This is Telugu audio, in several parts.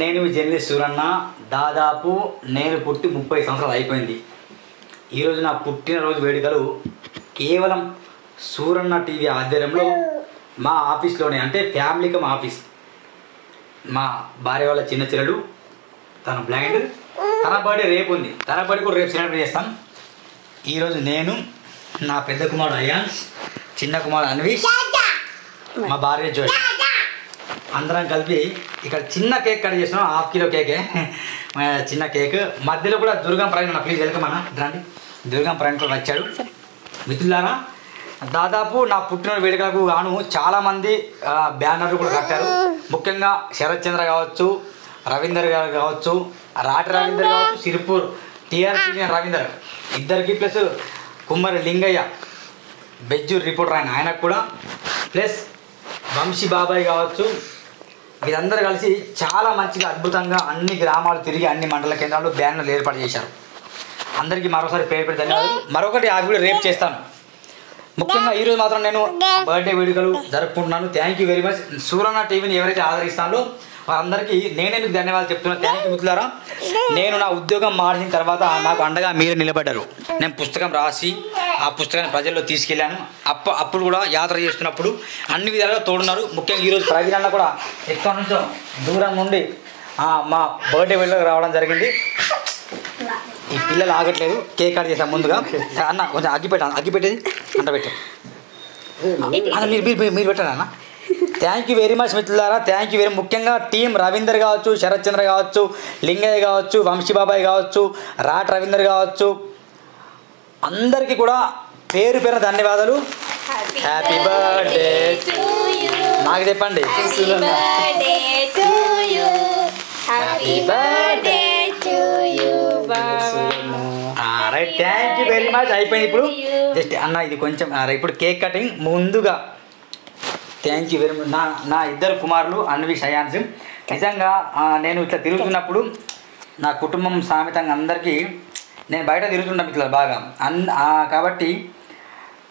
నేను జర్నలిస్ట్ సూరన్న. దాదాపు నేను పుట్టి 30 సంవత్సరాలు అయిపోయింది. ఈరోజు నా పుట్టినరోజు వేడుకలు కేవలం సూరన్న టీవీ ఆధ్వర్యంలో మా ఆఫీస్లోనే, అంటే ఫ్యామిలీ కమ్ ఆఫీస్. మా భార్య వాళ్ళ చిన్న చెల్లెడు, తను బ్లైండ్, తన బర్త్డే రేపు ఉంది. తన బర్త్డే కూడా రేపు సెలబ్రేట్ చేస్తాం. ఈరోజు నేను, నా పెద్ద కుమారుడు అయాన్స్, చిన్న కుమారుడు అన్వీష్, మా భార్య జోష్ అందరం కలిపి ఇక్కడ చిన్న కేక్ కట్ చేస్తున్నాం. 1/2 కిలో కేకే, చిన్న కేక్. మధ్యలో కూడా దుర్గం ప్రయాణం, ప్లీజ్ వెల్కమ్ అన్న, రండి. దుర్గం ప్రయాణం కూడా వచ్చాడు. మిత్రులారా, దాదాపు నా పుట్టినరోజు వేడుకలకు గాను చాలామంది బ్యానర్లు కూడా కట్టారు. ముఖ్యంగా శరత్ చంద్ర కావచ్చు, రవీందర్ గారు కావచ్చు, రాటి రవీందర్ కావచ్చు, సిరిపూర్ టీఆర్పీ రవీందర్ ఇద్దరికి, ప్లస్ కుమ్మరి లింగయ్య బెజ్జూర్ రిపోర్టర్ ఆయనకు కూడా, ప్లస్ వంశీ బాబాయ్ కావచ్చు, వీరందరూ కలిసి చాలా మంచిగా అద్భుతంగా అన్ని గ్రామాలు తిరిగి అన్ని మండల కేంద్రాల్లో బ్యానర్లు ఏర్పాటు చేశారు. అందరికీ మరోసారి పేరు పెట్టి ధన్యవాదాలు. మరొకటి ఆ వీడియో రేపు చేస్తాను. ముఖ్యంగా ఈరోజు మాత్రం నేను బర్త్డే వేడుకలు జరుపుకుంటున్నాను. Thank you very much. Suranna టీవీని ఎవరైతే ఆదరిస్తానో వారందరికీ నేనే మీకు ధన్యవాదాలు చెప్తున్నాను. థ్యాంక్ యూ మిత్రులారా. నేను నా ఉద్యోగం మార్చిన తర్వాత నాకు అండగా మీరు నిలబడ్డారు. నేను పుస్తకం రాసి ఆ పుస్తకాన్ని ప్రజల్లో తీసుకెళ్ళాను. అప్పుడు కూడా యాత్ర చేస్తున్నప్పుడు అన్ని విధాలుగా తోడున్నారు. ముఖ్యంగా ఈరోజు ప్రవీణ్ అన్న కూడా ఎక్కడి నుంచో దూరం నుండి మా బర్త్డే వేడుకలకు రావడం జరిగింది. ఈ పిల్లలు ఆగట్లేదు. కేక్ కట్ చేసాం ముందుగా. అన్న కొంచెం అగ్గిపెట్టేది అంట పెట్టాను. మీరు పెట్టాను అన్న. థ్యాంక్ యూ వెరీ మచ్ మిత్రులారా. Thank you very. ముఖ్యంగా టీం రవీందర్ కావచ్చు, శరత్ చంద్ర కావచ్చు, లింగయ్య కావచ్చు, వంశీ బాబాయ్ కావచ్చు, రాట్ రవీందర్ కావచ్చు, అందరికీ కూడా పేరు పేరు ధన్యవాదాలు. హ్యాపీ బర్త్డే నాకు చెప్పండి. Right, thank you very much. అయిపోయింది ఇప్పుడు. జస్ట్ అన్న ఇది కొంచెం ఇప్పుడు కేక్ కటింగ్ ముందుగా. Thank you very much. నా ఇద్దరు కుమారులు అన్వీష్, అయాన్స్. నిజంగా నేను ఇట్లా తిరుగుతున్నప్పుడు నా కుటుంబం సామెతంగా అందరికీ నేను బయట తిరుగుతుంటాను ఇట్లా బాగా కాబట్టి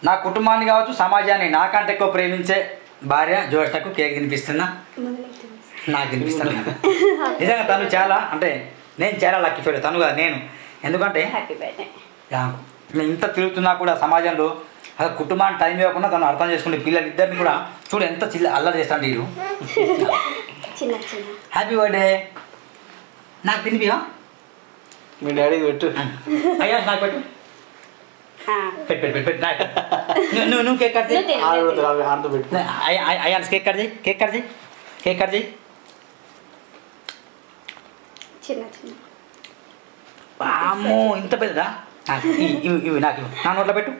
నా కుటుంబాన్ని కావచ్చు, సమాజాన్ని నాకంటే ఎక్కువ ప్రేమించే భార్య జోష్కు కేక్ తినిపిస్తున్నా. నాకు తినిపిస్తాను. నిజంగా తను చాలా, అంటే నేను చాలా లక్కీ ఫీల్ తను కదా నేను. ఎందుకంటే నేను ఇంత తిరుగుతున్నా కూడా సమాజంలో అసలు కుటుంబాన్ని టైం ఇవ్వకుండా తను అర్థం చేసుకుంటే పిల్లలు ఇద్దరిని కూడా చూడు ఎంత అల్లరి చేస్తాను. వీళ్ళు హ్యాపీ బర్త్డే నాకు తినిపివా? మీ డాడీ పెట్టు. అయ్యా నాకు పెట్టు. పెట్టు నువ్వు కేక్ కట్ చేయి. అయ్యా కేక్ కట్ చేయి. కేక్ కట్ చేయి. అమ్మో ఇంత పెద్దదా? ఇవి నాకు నా నోట్లో పెట్టు.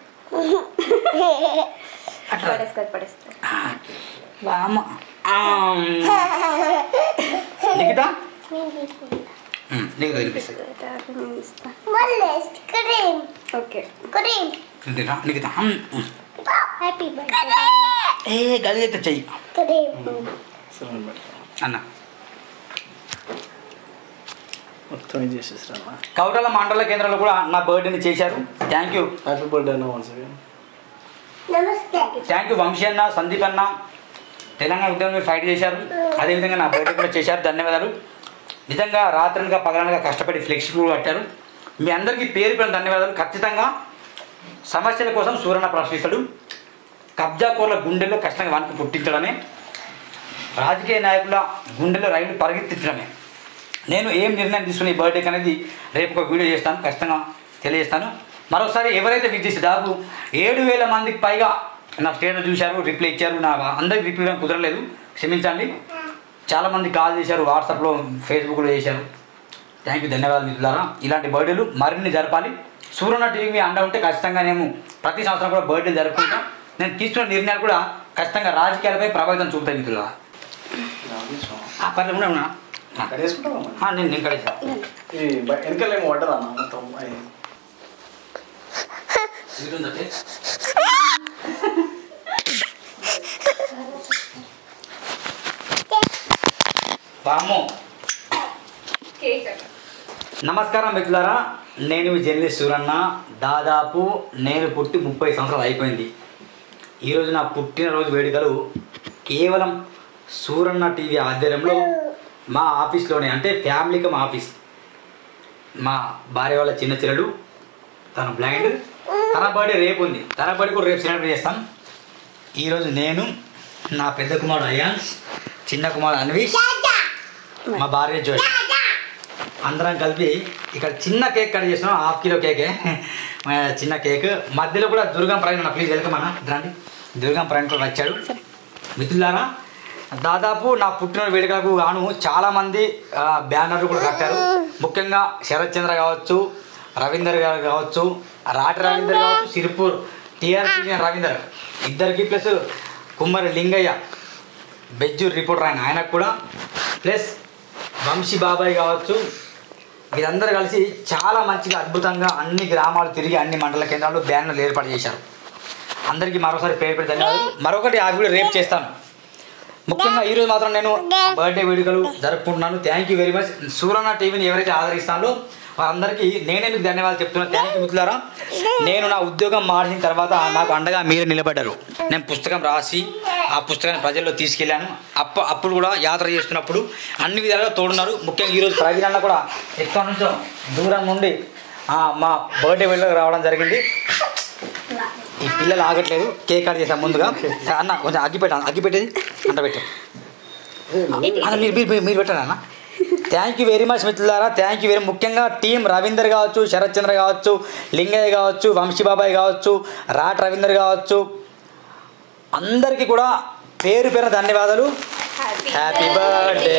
అట్లా లిఖిత నీకు తినిపిస్తుంది. లిఖిత ఏ గది అయితే చెయ్యి అన్న. కౌటల మండల కేంద్రంలో కూడా నా బర్త్డేని చేశారు. Thank you. హ్యాపీ బర్త్డే అన్న once again. Thank you Vamsi అన్న, సందీప్ అన్న. తెలంగాణ ఉద్యమం ఫైట్ చేశారు. అదేవిధంగా నా బర్త్డే కూడా చేశారు. ధన్యవాదాలు. నిజంగా రాత్రనగా పగలనగా కష్టపడి ఫ్లెక్సీ కూడా కట్టారు. మీ అందరికీ పేరు పేరు ధన్యవాదాలు. ఖచ్చితంగా సమస్యల కోసం సూరన్న ప్రశ్నిస్తాడు. కబ్జాకోర్ల గుండెల్లో కష్టంగా వానికి పుట్టించడమే, రాజకీయ నాయకుల గుండెల్లో రైలు పరిగెత్తించడమే. నేను ఏం నిర్ణయం తీసుకుని బర్త్డేకి అనేది రేపు ఒక వీడియో చేస్తాను, ఖచ్చితంగా తెలియజేస్తాను. మరోసారి ఎవరైతే విజిట్ చేసి దాదాపు 7,000 మందికి పైగా నా స్టేటస్ చూశారు, రిప్లై ఇచ్చారు. నా అందరికి రిప్లై ఇవ్వడం కుదరలేదు, క్షమించండి. చాలామంది కాల్ చేశారు, వాట్సాప్లో, ఫేస్బుక్లో చేశారు. థ్యాంక్ యూ, ధన్యవాదాలు మిత్రులారా. ఇలాంటి బర్త్డేలు మరిన్ని జరపాలి. సూరన్న టీవీ అండ ఉంటే ఖచ్చితంగా నేను ప్రతి సంవత్సరం కూడా బర్త్డేలు జరుపుకుంటాం. నేను తీసుకున్న నిర్ణయాలు కూడా ఖచ్చితంగా రాజకీయాలపై ప్రభావితం చూపుతాయి మిత్రులారా. పర్లేదు ఉన్నా నేను కడేసాను. వెనకాలేమో పడ్డదా మొత్తం వామ్మో. నమస్కారం మిత్రులారా, నేను జర్నలిస్ట్ సూరన్న. దాదాపు నేను పుట్టి 30 సంవత్సరాలు అయిపోయింది. ఈరోజు నా పుట్టినరోజు వేడుకలు కేవలం సూరన్న టీవీ ఆధ్వర్యంలో మా ఆఫీస్లోనే, అంటే ఫ్యామిలీకి మా ఆఫీస్, మా భార్య వాళ్ళ చిన్న చెల్లెలు, తను బ్లైండ్, తన బర్త్డే రేపు ఉంది, తన బర్త్డే కూడా రేపు సెలబ్రేట్ చేస్తాం. ఈరోజు నేను, నా పెద్ద కుమారుడు అయాన్స్, చిన్న కుమారుడు అన్వీష్, మా భార్య జోష్ అందరం కలిపి ఇక్కడ చిన్న కేక్ కట్ చేస్తున్నాం. 1/2 కిలో కేకే, చిన్న కేక్. మధ్యలో కూడా దుర్గం ప్రయాణం, ప్లీజ్ వెల్కమ్ అన్న, రండి. దుర్గం ప్రయాణం కూడా వచ్చాడు. మిత్రులారా, దాదాపు నా పుట్టిన వేడుకలకు గాను చాలామంది బ్యానర్లు కూడా కట్టారు. ముఖ్యంగా శరత్ చంద్ర కావచ్చు, రవీందర్ గారు కావచ్చు, రాటి రవీందర్ కావచ్చు, సిరిపూర్ టీఆర్పీ రవీందర్ ఇద్దరికి, ప్లస్ కుమ్మరి లింగయ్య బెజ్జూర్ రిపోర్టర్ ఆయనకు కూడా, ప్లస్ వంశీ బాబాయ్ కావచ్చు, వీరందరూ కలిసి చాలా మంచిగా అద్భుతంగా అన్ని గ్రామాలు తిరిగి అన్ని మండల కేంద్రాల్లో బ్యానర్లు ఏర్పాటు చేశారు. అందరికీ మరోసారి పేరు పెట్టి ధన్యవాదాలు. మరొకటి ఆ వీడియో రేపు చేస్తాను. ముఖ్యంగా ఈరోజు మాత్రం నేను బర్త్డే వేడుకలు జరుపుకుంటున్నాను. Thank you very much. Suranna టీవీని ఎవరైతే ఆదరిస్తానో వారందరికీ నేనే మీకు ధన్యవాదాలు చెప్తున్నాను. థ్యాంక్ యూ మిత్రులారా. నేను నా ఉద్యోగం మార్చిన తర్వాత నాకు అండగా మీరు నిలబడ్డారు. నేను పుస్తకం రాసి ఆ పుస్తకాన్ని ప్రజల్లో తీసుకెళ్ళాను. అప్పుడు కూడా యాత్ర చేస్తున్నప్పుడు అన్ని విధాలుగా తోడున్నారు. ముఖ్యంగా ఈరోజు ప్రవీణ్ అన్న కూడా ఎక్కడి నుంచో దూరం నుండి మా బర్త్డే వేడుకలకు రావడం జరిగింది. ఈ పిల్లలు ఆగట్లేదు, కేక్ కట్ చేసాం ముందుగా. అన్న కొంచెం అగ్గిపెట్టేది అంట పెట్టు అన్న, మీరు పెట్టండి అన్న. థ్యాంక్ యూ వెరీ మచ్ మిత్రులారా. థ్యాంక్ యూ వెరీ ముఖ్యంగా టీం రవీందర్ కావచ్చు, శరత్ చంద్ర కావచ్చు, లింగయ్య కావచ్చు, వంశీ బాబాయ్ కావచ్చు, రాట్ రవీందర్ కావచ్చు, అందరికీ కూడా పేరు పేరు ధన్యవాదాలు. హ్యాపీ బర్త్డే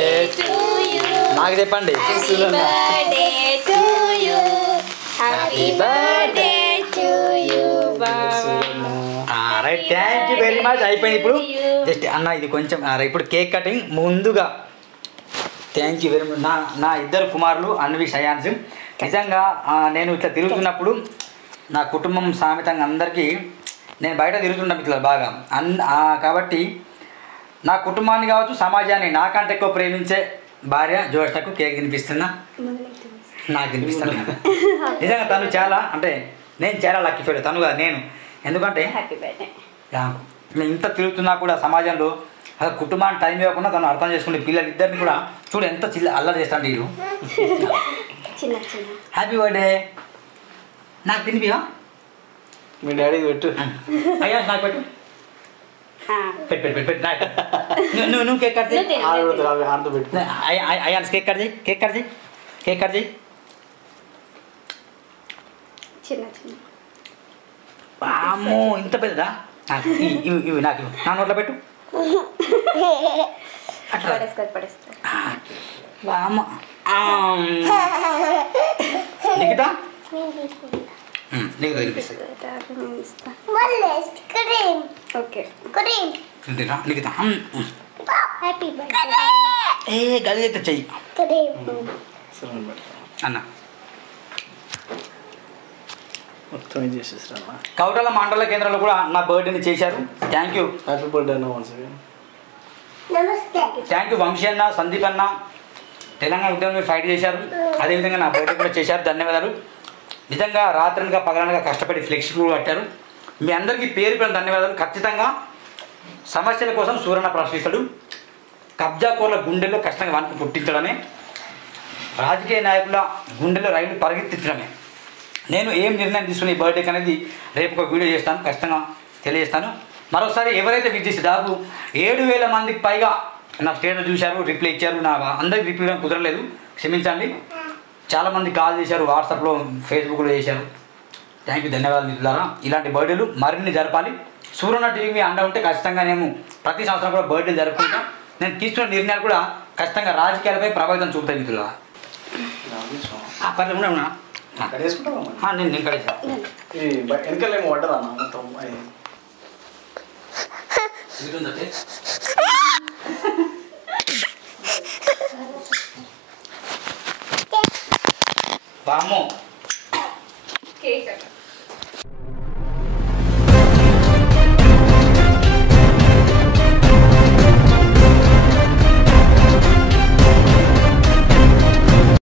నాకు చెప్పండి. Happy birthday right. Thank you very much. అయిపోయింది ఇప్పుడు. జస్ట్ అన్న ఇది కొంచెం ఇప్పుడు కేక్ కటింగ్ ముందుగా. Thank you very much. నా ఇద్దరు కుమారులు అన్వీష్, అయాన్స్. నిజంగా నేను ఇట్లా తిరుగుతున్నప్పుడు నా కుటుంబం సామెతంగా అందరికీ నేను బయట తిరుగుతుంటాను ఇట్లా బాగా కాబట్టి నా కుటుంబాన్ని కావచ్చు, సమాజాన్ని నాకంటే ఎక్కువ ప్రేమించే భార్య జోష్కు కేక్ తినిపిస్తున్నా, నాకు తినిపిస్తాను. నిజంగా తను చాలా, అంటే నేను చాలా లక్కీ ఫీల్ తను కదా నేను. ఎందుకంటే నేను ఇంత తిరుగుతున్నా కూడా సమాజంలో అసలు కుటుంబాన్ని టైం ఇవ్వకుండా తను అర్థం చేసుకునే పిల్లలు ఇద్దరిని కూడా చూడు ఎంత అల్లరి చేస్తాను. వీడు హ్యాపీ బర్త్డే నాకు తినిపివా, మీ డాడీకి పెట్టు. అయ్యా నాకు పెట్టు, పెట్టు. నువ్వు కేక్ కట్ చేయి. అయ్యా కేక్ కట్ చేయి, కేక్ కట్ చేయి. అమ్మో ఇంత పెద్దదా, ఇవి నాకు నా నోట్లో పెట్టు. అట్లా లిఖిత నీకు తినిపిస్తుంది. లిఖిత ఏ గది అయితే చెయ్యి అన్న. మొత్తం చేసేసారు. కౌటల మండల కేంద్రంలో కూడా నా బర్త్డేని చేశారు. Thank you. హ్యాపీ బర్త్డే అన్న once again. Thank you Vamsi అన్న, సందీప్ అన్న, తెలంగాణ ఉద్యమం ఫైట్ చేశారు. అదేవిధంగా నా బర్త్డే కూడా చేశారు. ధన్యవాదాలు. నిజంగా రాత్రనగా పగలనగా కష్టపడి ఫ్లెక్సీ కూడా కట్టారు. మీ అందరికీ పేరు పేరు ధన్యవాదాలు. ఖచ్చితంగా సమస్యల కోసం సూరన్న ప్రశ్నిస్తాడు. కబ్జాకోర్ల గుండెల్లో కష్టంగా వణుకు పుట్టించడమే, రాజకీయ నాయకుల గుండెల్లో రైలు పరిగెత్తించడమే. నేను ఏం నిర్ణయం తీసుకుని బర్త్డేకి అనేది రేపు ఒక వీడియో చేస్తాను, ఖచ్చితంగా తెలియజేస్తాను. మరోసారి ఎవరైతే విజిట్ చేసి దాదాపు 7,000 మందికి పైగా నా స్టేటస్ చూశారు, రిప్లై ఇచ్చారు. నా అందరికి రిప్లై ఇవ్వడం కుదరలేదు, క్షమించండి. చాలామంది కాల్ చేశారు, వాట్సాప్లో, ఫేస్బుక్లో చేశారు. థ్యాంక్ యూ, ధన్యవాదాలు మిత్రులారా. ఇలాంటి బర్త్డేలు మరిన్ని జరపాలి. సూరన్న టీవీ మీ అండ ఉంటే ఖచ్చితంగా నేను ప్రతి సంవత్సరం కూడా బర్త్డేలు జరుపుకుంటాం. నేను తీసుకున్న నిర్ణయాలు కూడా ఖచ్చితంగా రాజకీయాలపై ప్రభావితం చూపుతాయి మిత్రులారా. పర్లేదు ఉన్నా నేను కడేసాను. వెనకాలేమో పడ్డదా మొత్తం వామ్మో కేక్